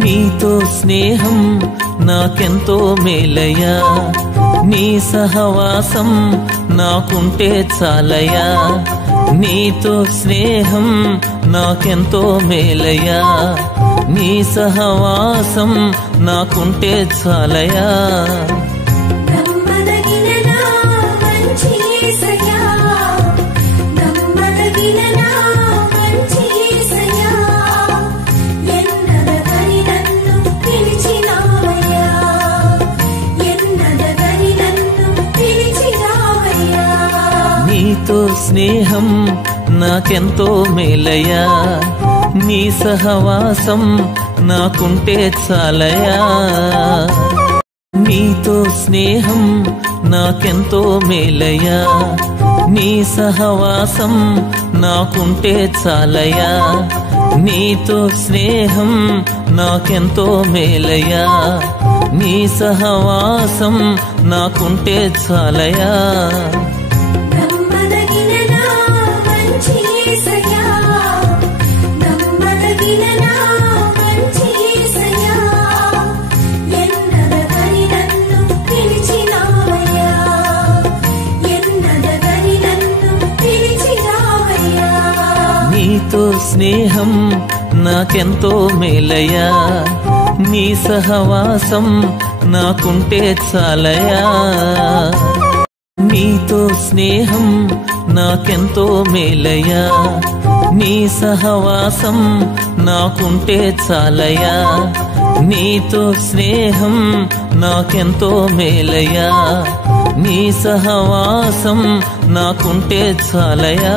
నీతో స్నేహం నాకెంతో మేలయ్యా, నీ సహవాసం నాకుంటే చాలయ్యా. నీతో స్నేహం నాకెంతో మేలయ్యా, నీ సహవాసం నాకుంటే చాలయ్యా. నీతో స్నేహం నాకెంతో మేలయ్యా, నీ సహవాసం నాకుంటే చాలయ్యా. నీతో స్నేహం నాకెంతో మేలయ్యా, నీ సహవాసం నాకుంటే చాలయ్యా. నీతో స్నేహం నాకెంతో మేలయ్యా, నీ సహవాసం నాకుంటే చాలయ్యా. నీతో స్నేహం నాకెంతో మేలయ్యా, నీ సహవాసం నాకుంటే చాలయ్యా. నీతో స్నేహం నాకెంతో మేలయ్యా, నీ సహవాసం నాకుంటే చాలయ్యా. నీతో స్నేహం నాకెంతో మేలయ్యా, నీ సహవాసం నాకుంటే చాలయ్యా.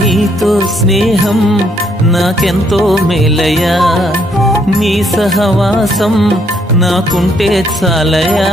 నీతో స్నేహం నాకెంతో మేలయ్యా, నీ సహవాసం నాకుంటే చాలయ్యా.